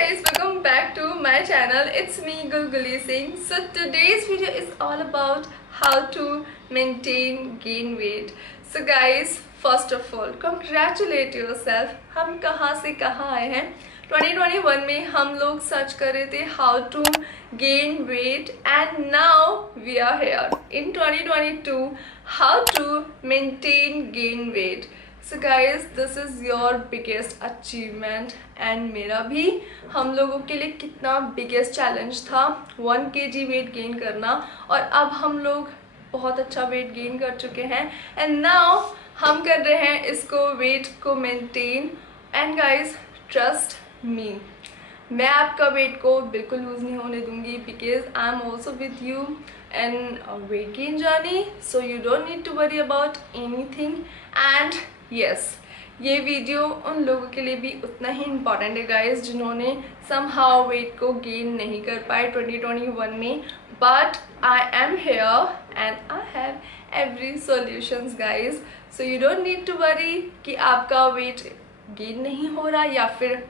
guys, welcome back to my channel. It's me Gulguli Singh. So today's video is all about how to maintain gain weight. So guys, first of all congratulate yourself. हम कहाँ से कहाँ आए हैं. 2021 में हम लोग search कर रहे थे how to gain weight and now we are here in 2022 how to maintain gain weight. So guys, this is your biggest achievement and मेरा भी हम लोगों के लिए कितना biggest challenge था 1 kg weight gain करना, और अब हम लोग बहुत अच्छा weight gain कर चुके हैं and now हम कर रहे हैं इसको weight को maintain. And guys, trust me, मैं आपका weight को बिल्कुल lose नहीं होने दूंगी because I am also with you in a weight gain journey, so you don't need to worry about anything. And yes, ये वीडियो उन लोगों के लिए भी उतना ही इम्पॉर्टेंट है गाइज जिन्होंने somehow वेट को गेन नहीं कर पाए 2021 में, but I am here and I have every solutions guys. So you don't need to worry कि आपका वेट गेन नहीं हो रहा या फिर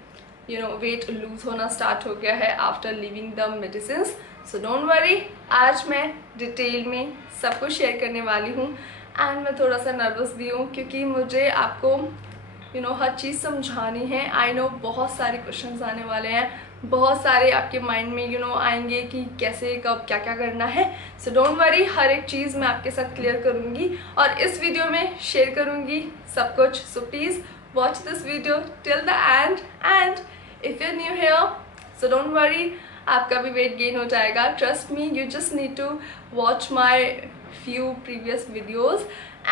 वेट लूज होना स्टार्ट हो गया है after living the medicine. So don't worry, आज मैं डिटेल में सब कुछ शेयर करने वाली हूँ. एंड मैं थोड़ा सा नर्वस भी हूँ क्योंकि मुझे आपको हर चीज़ समझानी है. आई नो बहुत सारे क्वेश्चंस आने वाले हैं, बहुत सारे आपके माइंड में आएंगे कि कैसे कब क्या क्या करना है. सो डोंट वरी, हर एक चीज़ मैं आपके साथ क्लियर करूँगी और इस वीडियो में शेयर करूँगी सब कुछ. So please watch this video till the end. And if you new here so don't worry, आपका भी वेट गेन हो जाएगा. Trust me, you just need to watch my few previous videos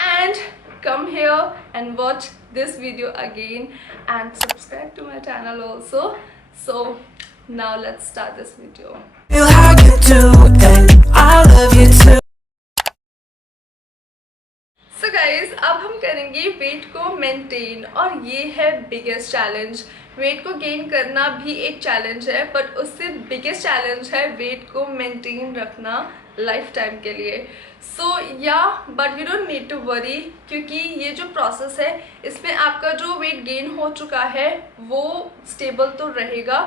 and come here and watch this video again and subscribe to my channel also. So now let's start this video. Feel how you do and I love you too. So guys, अब हम करेंगे wait को maintain और ये है biggest challenge. Weight को gain करना भी एक चैलेंज है बट उससे बिगेस्ट चैलेंज है वेट को मेंटेन रखना लाइफ टाइम के लिए. So yeah but you don't need to worry क्योंकि ये जो प्रोसेस है इसमें आपका जो वेट गेन हो चुका है वो स्टेबल तो रहेगा,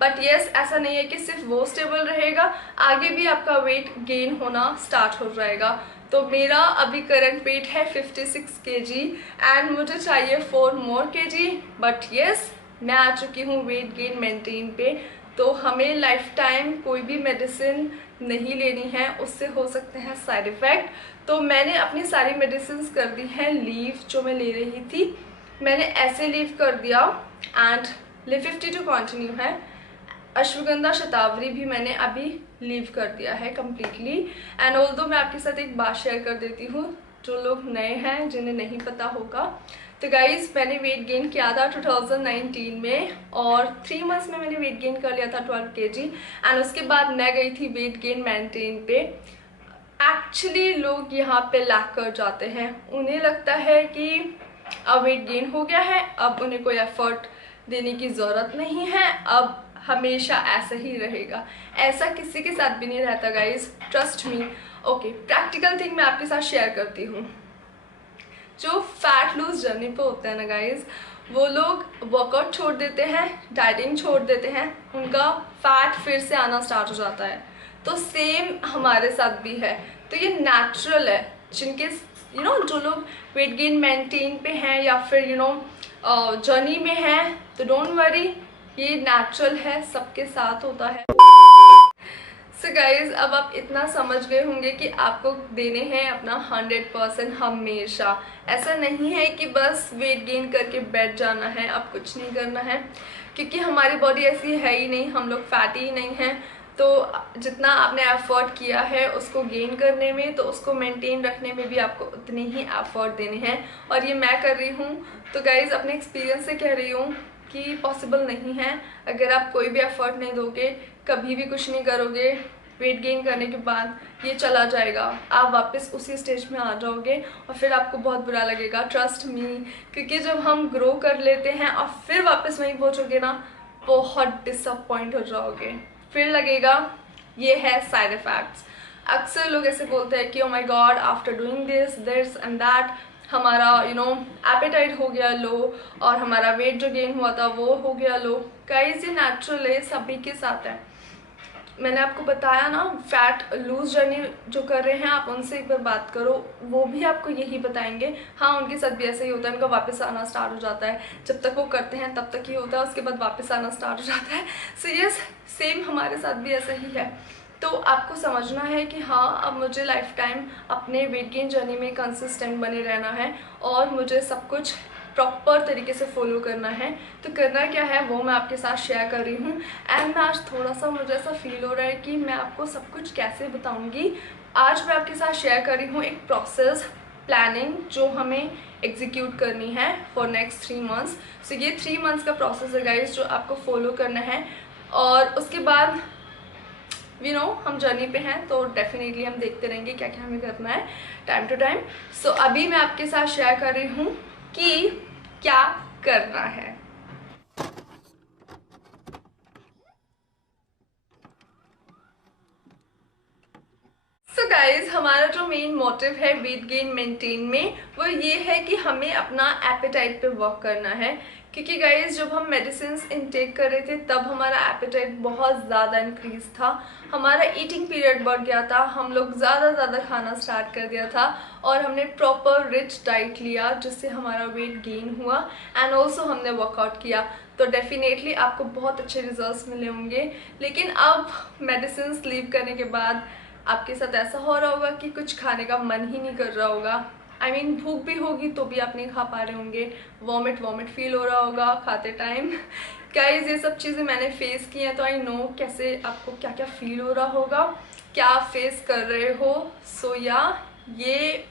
बट येस ऐसा नहीं है कि सिर्फ वो स्टेबल रहेगा, आगे भी आपका वेट गेन होना स्टार्ट हो जाएगा. तो मेरा अभी करंट वेट है 56 kg एंड मुझे चाहिए 4 more kg, बट येस मैं आ चुकी हूँ वेट गेन मेंटेन पे. तो हमें लाइफ टाइम कोई भी मेडिसिन नहीं लेनी है, उससे हो सकते हैं साइड इफ़ेक्ट. तो मैंने अपनी सारी मेडिसिन कर दी हैं लीव जो मैं ले रही थी, मैंने ऐसे लीव कर दिया. एंड लिव52 कंटिन्यू है. अश्वगंधा शतावरी भी मैंने अभी लीव कर दिया है कम्प्लीटली. एंड ऑल्दो मैं आपके साथ एक बात शेयर कर देती हूँ जो लोग नए हैं जिन्हें नहीं पता होगा. तो गाइज, मैंने वेट गेन किया था 2019 में और 3 मंथ्स में मैंने वेट गेन कर लिया था 12 kg. एंड उसके बाद मैं गई थी वेट गेन मेंटेन पे. एक्चुअली लोग यहाँ पे लैक कर जाते हैं, उन्हें लगता है कि अब वेट गेन हो गया है, अब उन्हें कोई एफर्ट देने की ज़रूरत नहीं है, अब हमेशा ऐसा ही रहेगा. ऐसा किसी के साथ भी नहीं रहता guys, trust me. Okay, practical thing मैं आपके साथ शेयर करती हूँ. जो फैट लूज जर्नी पे होते हैं ना गाइज, वो लोग वर्कआउट छोड़ देते हैं, डाइटिंग छोड़ देते हैं, उनका फैट फिर से आना स्टार्ट हो जाता है. तो सेम हमारे साथ भी है. तो ये नेचुरल है. जिनके जो लोग वेट गेन मेंटेन पे हैं या फिर जर्नी में हैं, तो डोंट वरी, ये नेचुरल है, सबके साथ होता है. सो गाइज, अब आप इतना समझ गए होंगे कि आपको देने हैं अपना 100% हमेशा. ऐसा नहीं है कि बस वेट गेन करके बैठ जाना है, अब कुछ नहीं करना है, क्योंकि हमारी बॉडी ऐसी है ही नहीं, हम लोग फैटी ही नहीं हैं. तो जितना आपने एफर्ट किया है उसको गेन करने में, तो उसको मेंटेन रखने में भी आपको उतने ही एफर्ट देने हैं. और ये मैं कर रही हूँ. तो गाइज, अपने एक्सपीरियंस से कह रही हूँ कि पॉसिबल नहीं है. अगर आप कोई भी एफर्ट नहीं दोगे, कभी भी कुछ नहीं करोगे, वेट गेन करने के बाद ये चला जाएगा, आप वापस उसी स्टेज में आ जाओगे और फिर आपको बहुत बुरा लगेगा. ट्रस्ट मी, क्योंकि जब हम ग्रो कर लेते हैं और फिर वापस वहीं पहुँचोगे ना, बहुत डिसअपॉइंट हो जाओगे. फिर लगेगा ये है साइड इफ़ेक्ट्स. अक्सर लोग ऐसे बोलते हैं कि oh my God, after doing this and that हमारा एपेटाइट हो गया लो और हमारा वेट जो गेन हुआ था वो हो गया लो। गाइस ये नेचुरल है, सभी के साथ है। मैंने आपको बताया ना, फैट लूज जर्नी जो कर रहे हैं आप उनसे एक बार बात करो, वो भी आपको यही बताएंगे। हाँ, उनके साथ भी ऐसा ही होता है, उनका वापस आना स्टार्ट हो जाता है। जब तक वो करते हैं तब तक ही होता है, उसके बाद वापस आना स्टार्ट हो जाता है। सो यस, सेम हमारे साथ भी ऐसा ही है। तो आपको समझना है कि हाँ, अब मुझे लाइफ टाइम अपने वेट गेन जर्नी में कंसिस्टेंट बने रहना है और मुझे सब कुछ प्रॉपर तरीके से फॉलो करना है। तो करना क्या है वो मैं आपके साथ शेयर कर रही हूँ। एंड मैं आज थोड़ा सा मुझे ऐसा फील हो रहा है कि मैं आपको सब कुछ कैसे बताऊँगी। आज मैं आपके साथ शेयर कर रही हूँ एक प्रोसेस, प्लानिंग जो हमें एग्जीक्यूट करनी है फॉर नेक्स्ट 3 मंथ्स। सो ये 3 मंथ्स का प्रोसेस है गाइज जो आपको फॉलो करना है। और उसके बाद हम जर्नी पे हैं तो डेफिनेटली हम देखते रहेंगे क्या क्या हमें करना है टाइम टू टाइम। सो अभी मैं आपके साथ शेयर कर रही हूँ कि क्या करना है। सो गाइज, हमारा जो मेन मोटिव है वेट गेन मेंटेन में वो ये है कि हमें अपना एपेटाइट पे वर्क करना है। क्योंकि गाइज जब हम मेडिसिन इनटेक कर रहे थे तब हमारा एपेटाइट बहुत ज़्यादा इंक्रीज था, हमारा ईटिंग पीरियड बढ़ गया था, हम लोग ज़्यादा खाना स्टार्ट कर दिया था और हमने प्रॉपर रिच डाइट लिया जिससे हमारा वेट गेन हुआ एंड ऑल्सो हमने वर्कआउट किया। तो डेफिनेटली आपको बहुत अच्छे रिजल्ट्स मिले होंगे। लेकिन अब मेडिसिन लीव करने के बाद आपके साथ ऐसा हो रहा होगा कि कुछ खाने का मन ही नहीं कर रहा होगा। I mean, भूख भी होगी तो भी आप नहीं खा पा रहे होंगे, वॉमिट फील हो रहा होगा खाते टाइम। गाइस ये सब चीज़ें मैंने फेस की हैं तो आई नो कैसे आपको क्या क्या फील हो रहा होगा, क्या आप फेस कर रहे हो। सो या ये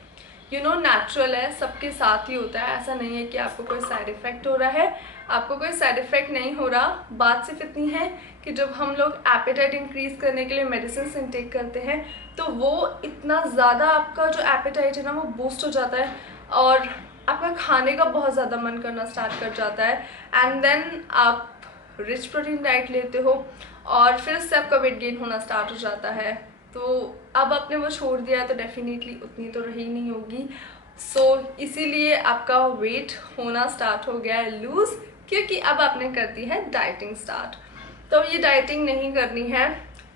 नेचुरल है, सबके साथ ही होता है। ऐसा नहीं है कि आपको कोई साइड इफ़ेक्ट हो रहा है, आपको कोई साइड इफ़ेक्ट नहीं हो रहा। बात सिर्फ इतनी है कि जब हम लोग एपेटाइट इंक्रीज करने के लिए मेडिसिन इनटेक करते हैं तो वो इतना ज़्यादा आपका जो एपेटाइट है ना वो बूस्ट हो जाता है और आपका खाने का बहुत ज़्यादा मन करना स्टार्ट कर जाता है। एंड देन आप रिच प्रोटीन डाइट लेते हो और फिर से आपका वेट गेन होना स्टार्ट हो जाता है। तो अब आपने वो छोड़ दिया है तो डेफिनेटली उतनी तो रही नहीं होगी। सो इसीलिए आपका वेट होना स्टार्ट हो गया है लूज, क्योंकि अब आपने कर दी है डाइटिंग स्टार्ट। तो ये डाइटिंग नहीं करनी है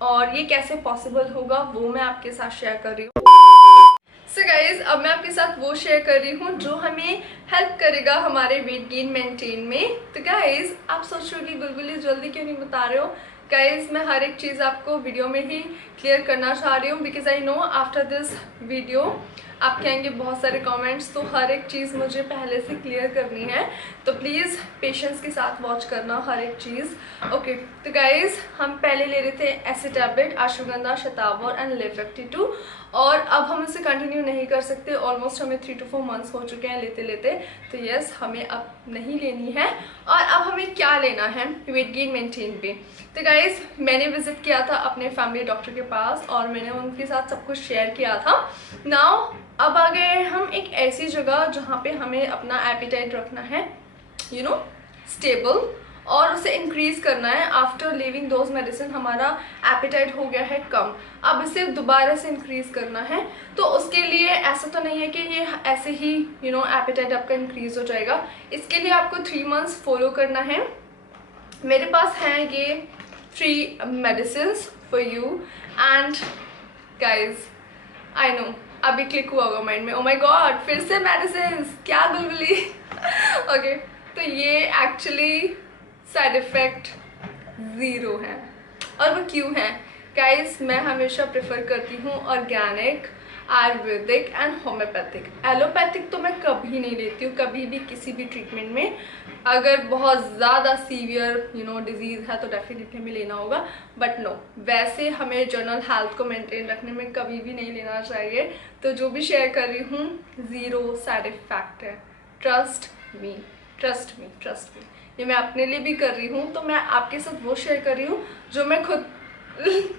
और ये कैसे पॉसिबल होगा वो मैं आपके साथ शेयर कर रही हूँ। सो गाइज, अब मैं आपके साथ वो शेयर कर रही हूँ जो हमें हेल्प करेगा हमारे वेट गेन मेंटेन में। तो गाइज आप सोच रहे हो कि गुलगुली जल्दी क्यों नहीं बता रहे हो। गाइज मैं हर एक चीज़ आपको वीडियो में ही क्लियर करना चाह रही हूँ because I know after this video आप कहेंगे बहुत सारे कमेंट्स, तो हर एक चीज़ मुझे पहले से क्लियर करनी है। तो प्लीज़ पेशेंस के साथ वॉच करना हर एक चीज़। ओके, तो गाइज हम पहले ले रहे थे acid tablet, ashwagandha, shatavar and LIV52 और अब हम इसे कंटिन्यू नहीं कर सकते। ऑलमोस्ट हमें 3 to 4 मंथ्स हो चुके हैं लेते लेते। तो यस, हमें अब नहीं लेनी है। और अब हमें क्या लेना है वेट गेन मेंटेन पे। तो गाइज मैंने विजिट किया था अपने फैमिली डॉक्टर के पास और मैंने उनके साथ सब कुछ शेयर किया था। नाउ अब आ गए हम एक ऐसी जगह जहाँ पे हमें अपना एपेटाइट रखना है स्टेबल और उसे इंक्रीज करना है। आफ्टर लिविंग दोज मेडिसिन हमारा एपेटाइट हो गया है कम, अब इसे दोबारा से इंक्रीज करना है। तो उसके लिए ऐसा तो नहीं है कि ये ऐसे ही एपेटाइट आपका इंक्रीज हो जाएगा। इसके लिए आपको 3 मंथ्स फॉलो करना है। मेरे पास हैं ये 3 medicine for you and guys I know अभी क्लिक हुआ होगा माइंड में, ओ माय गॉड फिर से मेडिसिन, क्या गुलगुली। ओके, तो ये एक्चुअली साइड इफेक्ट 0 है। और वो क्यों है गाइस, मैं हमेशा प्रेफर करती हूँ organic, Ayurvedic and homeopathic. Allopathic तो मैं कभी नहीं लेती हूँ, कभी भी किसी भी ट्रीटमेंट में। अगर बहुत ज़्यादा सीवियर डिजीज़ है तो डेफिनेटली हमें लेना होगा, बट नो, वैसे हमें जनरल हेल्थ को मेंटेन रखने में कभी भी नहीं लेना चाहिए। तो जो भी शेयर कर रही हूँ 0 साइड इफेक्ट है। Trust me, trust me, trust me. ये मैं अपने लिए भी कर रही हूँ, तो मैं आपके साथ वो शेयर कर रही हूँ जो मैं खुद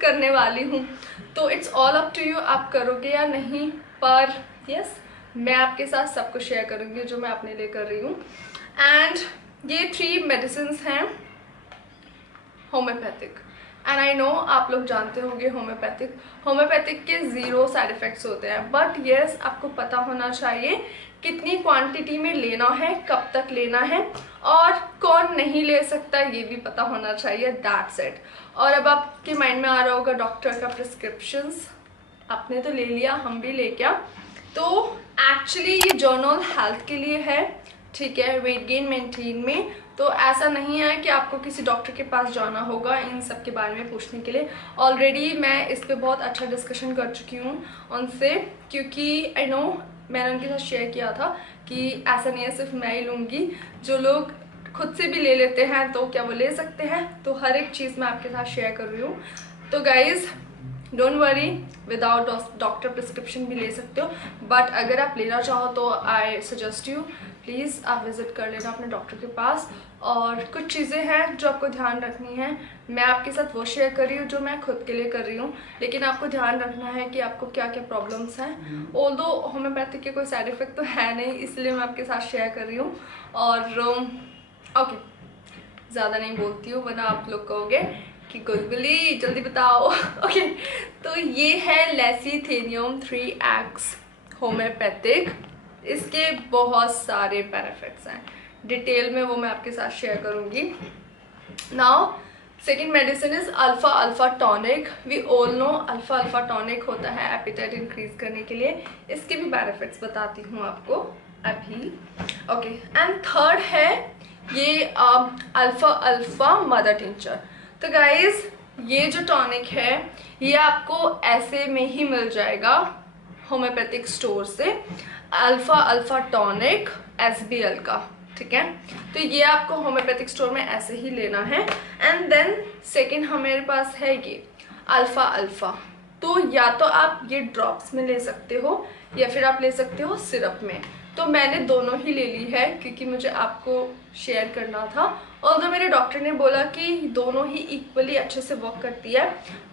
करने वाली हूँ। तो it's all up to you, आप करोगे या नहीं। पर यस, मैं आपके साथ सब कुछ शेयर करूँगी जो मैं अपने लिए कर रही हूँ। एंड ये 3 मेडिसिन हैं होम्योपैथिक। एंड आई नो आप लोग जानते होंगे होम्योपैथिक के 0 साइड इफ़ेक्ट्स होते हैं, बट येस आपको पता होना चाहिए कितनी क्वांटिटी में लेना है, कब तक लेना है और कौन नहीं ले सकता ये भी पता होना चाहिए, दैट्स इट। और अब आपके माइंड में आ रहा होगा डॉक्टर का प्रिस्क्रिप्शंस आपने तो ले लिया, हम भी ले क्या। तो एक्चुअली ये जनरल हेल्थ के लिए है, ठीक है, वेट गेन मेंटेन में। तो ऐसा नहीं है कि आपको किसी डॉक्टर के पास जाना होगा इन सब के बारे में पूछने के लिए। ऑलरेडी मैं इस पे बहुत अच्छा डिस्कशन कर चुकी हूँ उनसे, क्योंकि आई नो मैंने उनके साथ शेयर किया था कि ऐसा नहीं है सिर्फ मैं ही लूँगी, जो लोग खुद से भी ले लेते हैं तो क्या वो ले सकते हैं। तो हर एक चीज़ मैं आपके साथ शेयर कर रही हूँ। तो guys don't worry, without doctor prescription भी ले सकते हो, बट अगर आप लेना चाहो तो आई सजेस्ट यू प्लीज़ आप विज़िट कर लेना अपने डॉक्टर के पास। और कुछ चीज़ें हैं जो आपको ध्यान रखनी है, मैं आपके साथ वो शेयर कर रही हूँ जो मैं खुद के लिए कर रही हूँ, लेकिन आपको ध्यान रखना है कि आपको क्या क्या प्रॉब्लम्स हैं। ऑल्दो होम्योपैथिक के कोई साइड इफ़ेक्ट तो है नहीं, इसलिए मैं आपके साथ शेयर कर रही हूँ। और ओके, ज़्यादा नहीं बोलती हूँ वरना आप लोग कहोगे कि गुलगुली जल्दी बताओ। ओके, तो ये है लेसीथेनियम 3X होम्योपैथिक। इसके बहुत सारे बेनिफिट्स हैं, डिटेल में वो मैं आपके साथ शेयर करूँगी। Now second medicine is alpha alpha tonic. We all know alpha alpha tonic होता है एपिटाइट इंक्रीज करने के लिए। इसके भी बेनिफिट्स बताती हूँ आपको अभी। ओके, एंड थर्ड है ये अल्फा अल्फा मदर टिंचर। तो गाइज ये जो टॉनिक है ये आपको ऐसे में ही मिल जाएगा होम्योपैथिक स्टोर से, अल्फा अल्फा टॉनिक SBL का, ठीक है। तो ये आपको होम्योपैथिक स्टोर में ऐसे ही लेना है। एंड देन सेकेंड हमारे पास है ये अल्फा अल्फा। तो या तो आप ये ड्रॉप्स में ले सकते हो या फिर आप ले सकते हो सिरप में। तो मैंने दोनों ही ले ली है क्योंकि मुझे आपको शेयर करना था। और मेरे डॉक्टर ने बोला कि दोनों ही इक्वली अच्छे से वर्क करती है,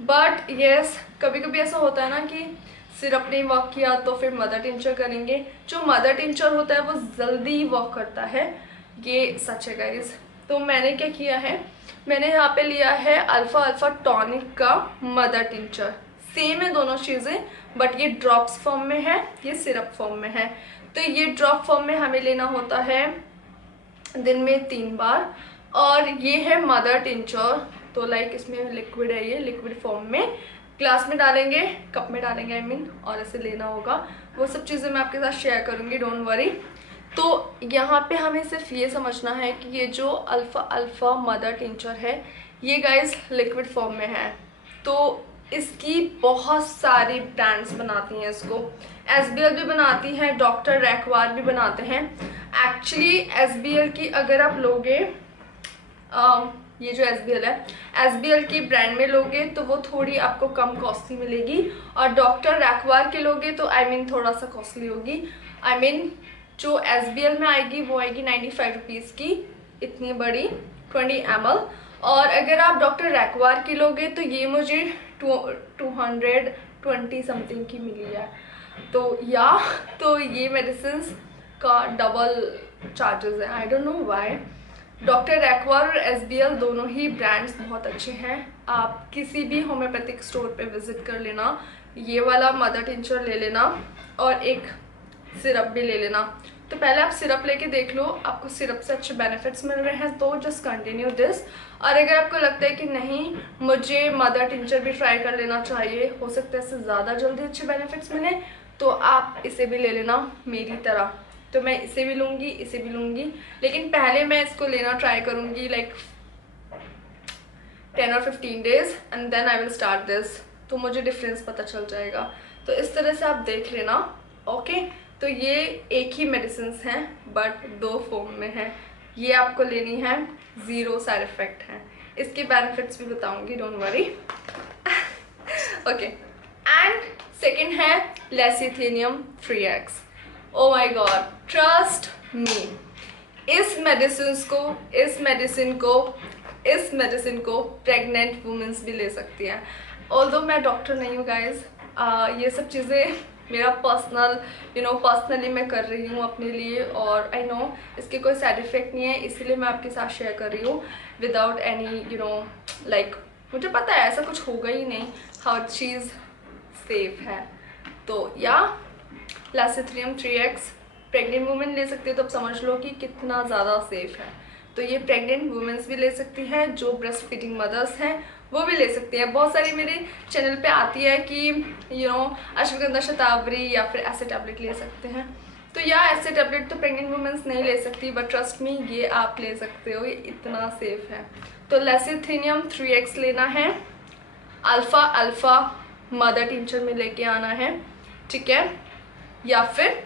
बट यस कभी कभी ऐसा होता है ना कि सिरप नहीं वर्क किया तो फिर मदर टिंचर करेंगे। जो मदर टिंचर होता है वो जल्दी वर्क करता है, ये सच है गाइस। तो मैंने क्या किया है, मैंने यहाँ पे लिया है अल्फा अल्फा टॉनिक का मदर टिंचर। सेम है दोनों चीज़ें, बट ये ड्रॉप्स फॉर्म में है, ये सिरप फॉर्म में है। तो ये ड्रॉप फॉर्म में हमें लेना होता है दिन में 3 बार। और ये है मदर टिंचर, तो लाइक इसमें लिक्विड है, ये लिक्विड फॉर्म में ग्लास में डालेंगे, कप में डालेंगे आई मीन, और ऐसे लेना होगा। वो सब चीज़ें मैं आपके साथ शेयर करूँगी, डोंट वरी। तो यहाँ पे हमें सिर्फ ये समझना है कि ये जो अल्फा अल्फा मदर टिंचर है ये गाइस लिक्विड फॉर्म में है। तो इसकी बहुत सारी ब्रांड्स बनाती हैं इसको, SBL भी बनाती है, डॉक्टर रैकवार भी बनाते हैं। एक्चुअली SBL की अगर आप लोगे ये जो SBL है, SBL की ब्रांड में लोगे तो वो थोड़ी आपको कम कॉस्टली मिलेगी, और डॉक्टर रैकवार के लोगे तो आई मीन थोड़ा सा कॉस्टली होगी। आई मीन जो SBL में आएगी वो आएगी 95 रुपीज़ की, इतनी बड़ी 20 ml। और अगर आप डॉक्टर रैकवार की लोगे तो ये मुझे 220 समथिंग की मिली है। तो ये मेडिसिन का डबल चार्जेस है, I don't know why. Doctor Raikwar और SBL दोनों ही ब्रांड्स बहुत अच्छे हैं। आप किसी भी होम्योपैथिक स्टोर पे विजिट कर लेना, ये वाला मदर टिंचर ले लेना और एक सिरप भी ले लेना। तो पहले आप सिरप लेके देख लो, आपको सिरप से अच्छे बेनिफिट्स मिल रहे हैं तो जस्ट कंटिन्यू दिस। और अगर आपको लगता है कि नहीं मुझे मदर टिंचर भी ट्राई कर लेना चाहिए, हो सकता है इससे ज़्यादा जल्दी अच्छे बेनिफिट्स मिले, तो आप इसे भी ले लेना मेरी तरह। तो मैं इसे भी लूँगी, इसे भी लूँगी, लेकिन पहले मैं इसको लेना ट्राई करूँगी लाइक 10 और 15 days and then I will start this, तो मुझे डिफरेंस पता चल जाएगा। तो इस तरह से आप देख लेना, ओके। तो ये एक ही मेडिसिन हैं बट 2 फॉर्म में है। ये आपको लेनी है, 0 साइड इफेक्ट है। इसके बेनिफिट्स भी बताऊंगी, don't worry. Okay, and second है लेसीथेनियम 3X। Oh my God, trust me, इस मेडिसिन को प्रेग्नेंट वुमेन्स भी ले सकती हैं। ऑल्दो मैं डॉक्टर नहीं हूँ गाइज, ये सब चीज़ें मेरा पर्सनली मैं कर रही हूँ अपने लिए, और आई नो इसके कोई साइड इफ़ेक्ट नहीं है, इसीलिए मैं आपके साथ शेयर कर रही हूँ विदाउट एनी लाइक मुझे पता है ऐसा कुछ होगा ही नहीं, हर चीज़ सेफ है। तो या लैसिथ्रियम 3x प्रेग्नेंट वुमेन ले सकती है, तो अब समझ लो कि कितना ज़्यादा सेफ है। तो ये प्रेग्नेंट वुमेन्स भी ले सकती हैं, जो ब्रेस्ट फीडिंग मदर्स हैं वो भी ले सकती हैं। बहुत सारी मेरे चैनल पे आती है कि अश्वगंधा शतावरी या फिर ऐसे टैबलेट ले सकते हैं। तो या ऐसे टैबलेट तो प्रेग्नेंट वुमेन्स नहीं ले सकती, बट ट्रस्ट मी ये आप ले सकते हो, ये इतना सेफ है। तो लैसिथ्रियम 3x लेना है, अल्फा अल्फा मदर टिंचर में लेके आना है, ठीक है, या फिर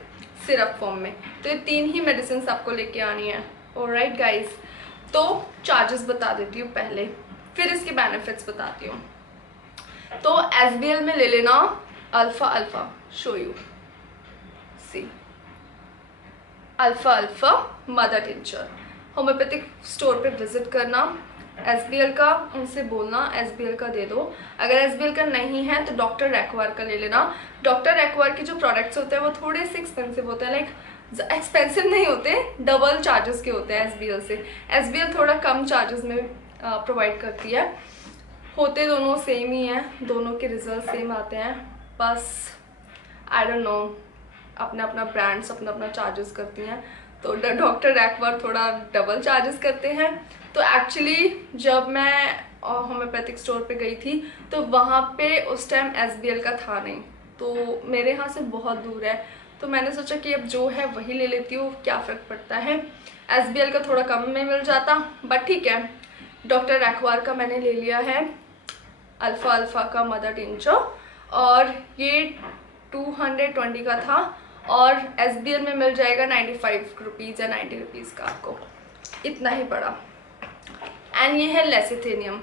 सिरप फॉर्म में। तो ये 3 ही मेडिसिन आपको लेके आनी है। ऑलराइट गाइज, तो चार्जेस बता देती हूँ पहले, फिर इसके बेनिफिट्स बताती हूँ। तो SBL में ले लेना अल्फा अल्फा, शो यू सी अल्फा अल्फा मदर टिंचर। होम्योपैथिक स्टोर पे विजिट करना, SBL का उनसे बोलना SBL का दे दो। अगर SBL का नहीं है तो डॉक्टर रैक्वार का ले लेना। डॉक्टर रैक्वार के जो प्रोडक्ट्स होते हैं वो थोड़े से एक्सपेंसिव होते हैं, लाइक एक्सपेंसिव नहीं होते, डबल चार्जेस के होते हैं SBL से। SBL थोड़ा कम चार्जेस में प्रोवाइड करती है, होते दोनों सेम ही हैं, दोनों के रिजल्ट सेम आते हैं, बस आई डोंट नो अपना अपना ब्रांड्स अपना अपना चार्जेस करती हैं। तो डॉक्टर रैक्वार थोड़ा डबल चार्जेस करते हैं। तो एक्चुअली जब मैं होम्योपैथिक स्टोर पे गई थी तो वहाँ पे उस टाइम SBL का था नहीं, तो मेरे यहाँ से बहुत दूर है, तो मैंने सोचा कि अब जो है वही ले लेती हूँ, क्या फ़र्क पड़ता है। SBL का थोड़ा कम में मिल जाता, बट ठीक है। डॉक्टर रैक्वार का मैंने ले लिया है अल्फा अल्फा का मदर टिंचर, और ये 220 का था, और SBL में मिल जाएगा 95 रुपीज़ या 90 रुपीज़ का, आपको इतना ही पड़ा। एंड ये है लैसिथेनियम,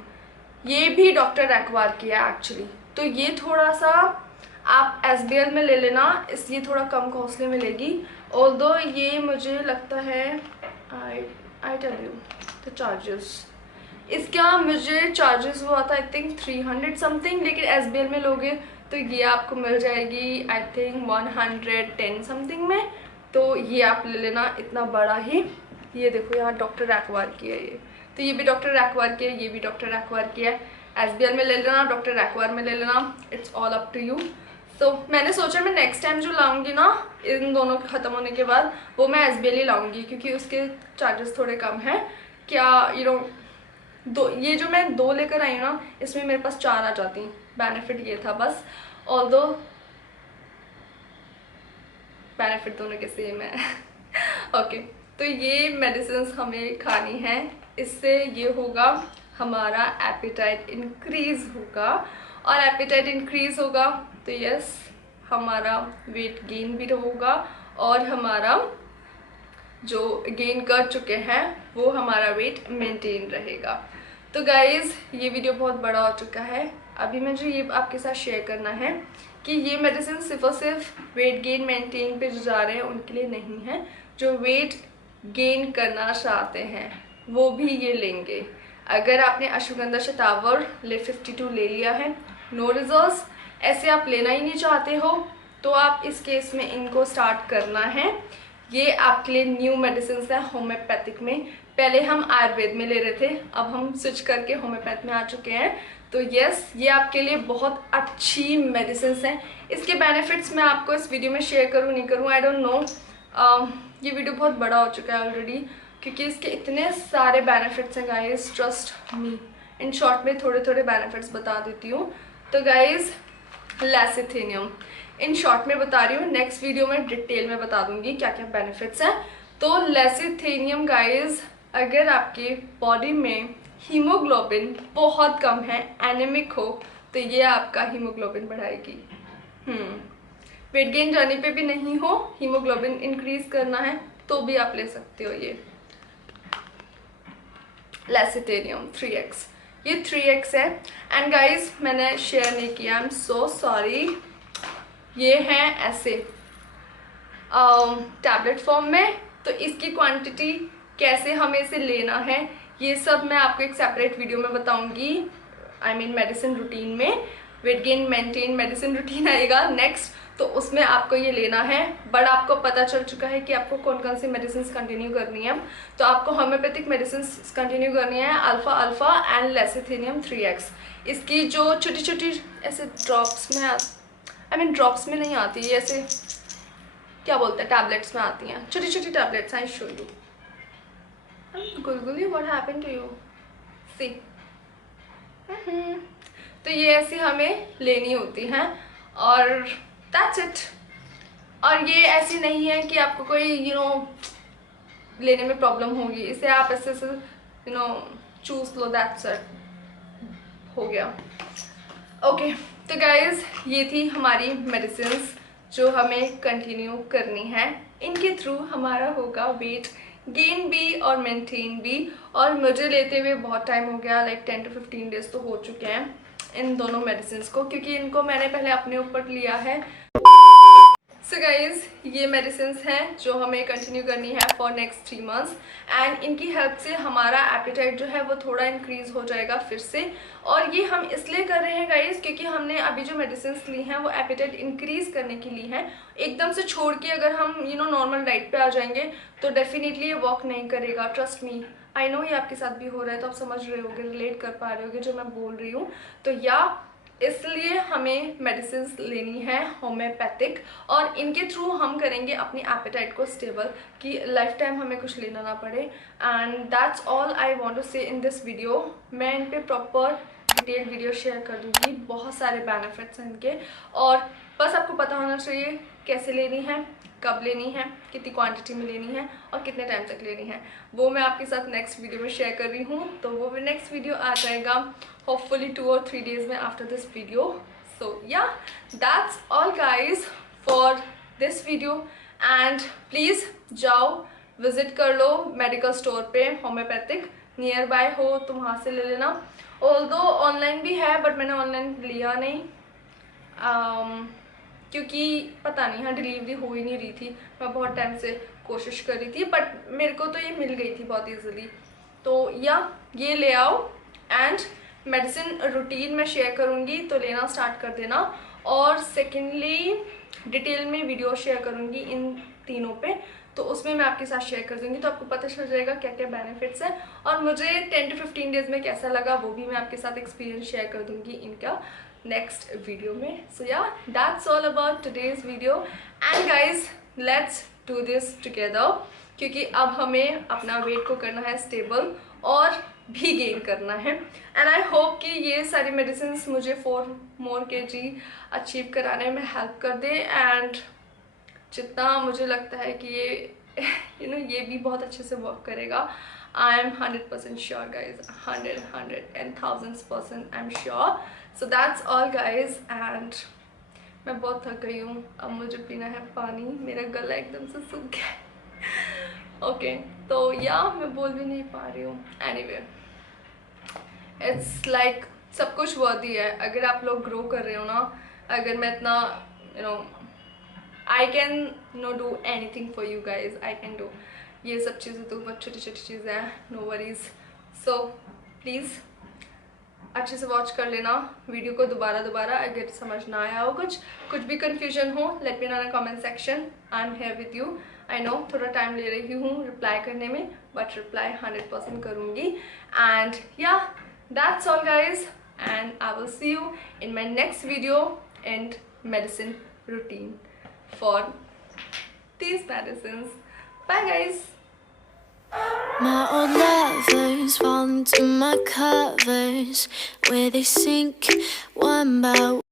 ये भी डॉक्टर रैक्वार की है एक्चुअली। तो ये थोड़ा सा आप SBL में ले लेना, इसलिए थोड़ा कम कॉस्टली मिलेगी। ऑल्दो ये मुझे लगता है I tell you the charges, इसका मुझे चार्जेस हुआ था आई थिंक 300 समथिंग, लेकिन SBL में लोगे तो ये आपको मिल जाएगी आई थिंक 110 समथिंग में। तो ये आप ले लेना, इतना बड़ा ही। ये देखो यहाँ डॉक्टर रैक्वार की है ये, तो ये भी डॉक्टर रैक्वार की है, ये भी डॉक्टर रैक्वार की है। SBL में ले लेना, डॉक्टर रैक्वार में ले लेना, it's all up to you. तो मैंने सोचा मैं नेक्स्ट टाइम जो लाऊंगी ना इन दोनों के ख़त्म होने के बाद, वो मैं SBL ही लाऊंगी, क्योंकि उसके चार्जेस थोड़े कम हैं। क्या दो, ये जो मैं 2 लेकर आई ना, इसमें मेरे पास 4 आ जाती, बेनिफिट ये था बस। ऑल्दो बेनिफिट दोनों के सेम है ओके, तो ये मेडिसिन हमें खानी है, इससे ये होगा हमारा एपेटाइट इंक्रीज होगा, और एपेटाइट इंक्रीज होगा तो यस हमारा वेट गेन भी होगा, और हमारा जो गेन कर चुके हैं वो हमारा वेट मेंटेन रहेगा। तो गाइज़ ये वीडियो बहुत बड़ा हो चुका है, अभी मुझे ये आपके साथ शेयर करना है कि ये मेडिसिन सिर्फ और सिर्फ वेट गेन मेंटेन पे जो जा रहे हैं उनके लिए नहीं है, जो वेट गेन करना चाहते हैं वो भी ये लेंगे। अगर आपने अश्वगंधा शतावर ले 52 ले लिया है, नो रिजल्ट्स, ऐसे आप लेना ही नहीं चाहते हो, तो आप इस केस में इनको स्टार्ट करना है। ये आपके लिए न्यू मेडिसिन है होम्योपैथिक में। पहले हम आयुर्वेद में ले रहे थे, अब हम स्विच करके होम्योपैथ में आ चुके हैं। तो यस ये आपके लिए बहुत अच्छी मेडिसिन हैं। इसके बेनिफिट्स मैं आपको इस वीडियो में शेयर करूँ नहीं करूँ आई डोंट नो, ये वीडियो बहुत बड़ा हो चुका है ऑलरेडी, क्योंकि इसके इतने सारे बेनिफिट्स हैं guys, trust me. In short में थोड़े थोड़े बेनिफिट्स बता देती हूँ। तो गाइस लैसिथेनियम इन शॉर्ट में बता रही हूँ, नेक्स्ट वीडियो में डिटेल में बता दूंगी क्या क्या बेनिफिट्स हैं। तो लैसिथेनियम गाइस, अगर आपके बॉडी में हीमोग्लोबिन बहुत कम है, एनीमिक हो, तो ये आपका हीमोग्लोबिन बढ़ाएगी। वेट गेन जर्नी पे भी नहीं हो, हीमोग्लोबिन इंक्रीज करना है तो भी आप ले सकते हो ये लैसिथेनियम 3x। ये 3x है। एंड गाइस मैंने शेयर नहीं किया, आई एम सो सॉरी। ये हैं ऐसे टैबलेट फॉर्म में, तो इसकी क्वांटिटी कैसे हमें इसे लेना है ये सब मैं आपको एक सेपरेट वीडियो में बताऊंगी। आई मीन मेडिसिन रूटीन में, weight gain maintain medicine routine आएगा नेक्स्ट, तो उसमें आपको ये लेना है। बट आपको पता चल चुका है कि आपको कौन कौन सी मेडिसिन कंटिन्यू करनी है। तो आपको होम्योपैथिक मेडिसिन कंटिन्यू करनी है, अल्फा अल्फा एंड लेसिथिनियम 3x। इसकी जो छोटी छोटी ऐसे ड्रॉप्स में ड्रॉप्स में नहीं आती, ये ऐसे क्या बोलते हैं, टैबलेट्स में आती हैं, छोटी छोटी tablets. I show you Gulguli, what happened to you, see. तो ये ऐसी हमें लेनी होती हैं और दैट्स इट। और ये ऐसी नहीं है कि आपको कोई लेने में प्रॉब्लम होगी, इसे आप ऐसे चूज लो, दैट्स इट, हो गया। ओके, तो गाइज ये थी हमारी मेडिसिन्स जो हमें कंटिन्यू करनी है। इनके थ्रू हमारा होगा वेट गेन भी और मेंटेन भी। और मुझे लेते हुए बहुत टाइम हो गया, लाइक 10 to 15 डेज तो हो चुके हैं इन दोनों मेडिसिन को, क्योंकि इनको मैंने पहले अपने ऊपर लिया है। सो गाइज ये मेडिसिन हैं जो हमें कंटिन्यू करनी है फॉर नेक्स्ट 3 मंथ्स। एंड इनकी हेल्प से हमारा एपेटाइट जो है वो थोड़ा इंक्रीज हो जाएगा फिर से। और ये हम इसलिए कर रहे हैं गाइज क्योंकि हमने अभी जो मेडिसिन ली हैं वो एपेटाइट इंक्रीज करने के लिए हैं। एकदम से छोड़ के अगर हम नॉर्मल डाइट पे आ जाएंगे तो डेफिनेटली ये वर्क नहीं करेगा, ट्रस्ट मी। आई नो ये आपके साथ भी हो रहा है, तो आप समझ रहे होगे, रिलेट कर पा रहे होगे जो मैं बोल रही हूँ। तो इसलिए हमें मेडिसिन लेनी है होम्योपैथिक, और इनके थ्रू हम करेंगे अपनी एपेटाइट को स्टेबल, कि लाइफ टाइम हमें कुछ लेना ना पड़े। And that's all I want to say in this video. मैं इन पे प्रॉपर डिटेल वीडियो शेयर कर दूँगी, बहुत सारे बेनिफिट्स हैं इनके, और बस आपको पता होना चाहिए कैसे लेनी है, कब लेनी है, कितनी क्वांटिटी में लेनी है और कितने टाइम तक लेनी है। वो मैं आपके साथ नेक्स्ट वीडियो में शेयर कर रही हूँ। तो वो नेक्स्ट वीडियो आ जाएगा होपफुली 2 or 3 days में आफ्टर दिस वीडियो। सो या that's all guys for this video. And please जाओ विजिट कर लो मेडिकल स्टोर पे, होम्योपैथिक नियर बाय हो तो वहाँ से ले लेना। ऑल्दो ऑनलाइन भी है बट मैंने ऑनलाइन लिया नहीं, क्योंकि पता नहीं, हाँ डिलीवरी हो ही नहीं रही थी। मैं बहुत टाइम से कोशिश कर रही थी बट मेरे को तो ये मिल गई थी बहुत ईजिली। तो ये ले आओ। एंड मेडिसिन रूटीन मैं शेयर करूँगी तो लेना स्टार्ट कर देना। और सेकेंडली डिटेल में वीडियो शेयर करूँगी इन तीनों पे, तो उसमें मैं आपके साथ शेयर कर दूँगी, तो आपको पता चल जाएगा क्या क्या बेनिफिट्स हैं। और मुझे 10 to 15 डेज में कैसा लगा वो भी मैं आपके साथ एक्सपीरियंस शेयर कर दूँगी इनका नेक्स्ट वीडियो में। सो या that's all about today's video. And guys let's do this together, क्योंकि अब हमें अपना वेट को करना है स्टेबल और भी गेन करना है। एंड आई होप कि ये सारी मेडिसिन मुझे 4 more kg अचीव कराने में हेल्प कर दे। एंड जितना मुझे लगता है कि ये ये भी बहुत अच्छे से वर्क करेगा, I am 100% sure guys, 100 and thousands % I am sure. So that's all guys. And मैं बहुत थक गई हूँ, अब मुझे पीना है पानी, मेरा गला एकदम से सूख गया है। ओके, तो मैं बोल भी नहीं पा रही हूँ। एनीवे इट्स लाइक सब कुछ वर्दी है अगर आप लोग ग्रो कर रहे हो ना। अगर मैं इतना I can do anything for you guys, I can do. ये सब चीज़ें तो बहुत छोटी छोटी चीज़ें हैं, नो वरीज। सो प्लीज़ अच्छे से वॉच कर लेना वीडियो को दोबारा। अगर समझ ना आया हो, कुछ भी कन्फ्यूजन हो, let me know in comment section. I am here with you. I know थोड़ा टाइम ले रही हूँ रिप्लाई करने में, बट रिप्लाई 100% करूँगी। And that's all guys, and I will see you in my next video and medicine routine for these medicines. Bye guys. My old lovers fall into my covers where they sink one by one.